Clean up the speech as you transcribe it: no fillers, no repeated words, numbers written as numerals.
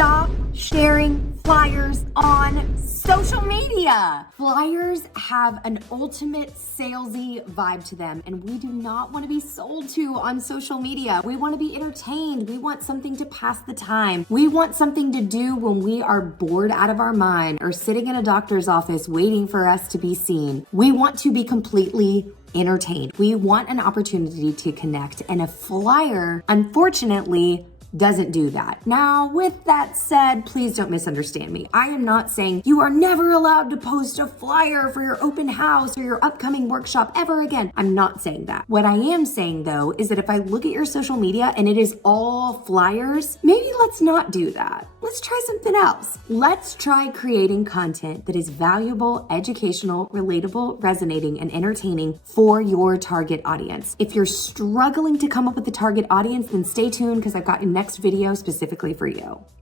Stop sharing flyers on social media. Flyers have an ultimate salesy vibe to them, and we do not want to be sold to on social media. We want to be entertained. We want something to pass the time. We want something to do when we are bored out of our mind or sitting in a doctor's office waiting for us to be seen. We want to be completely entertained. We want an opportunity to connect, and a flyer, unfortunately, doesn't do that. Now, with that said, please don't misunderstand me. I am not saying you are never allowed to post a flyer for your open house or your upcoming workshop ever again. I'm not saying that. What I am saying though is that if I look at your social media and it is all flyers, maybe let's not do that. Let's try something else. Let's try creating content that is valuable, educational, relatable, resonating, and entertaining for your target audience. If you're struggling to come up with the target audience, then stay tuned because I've got a next video specifically for you.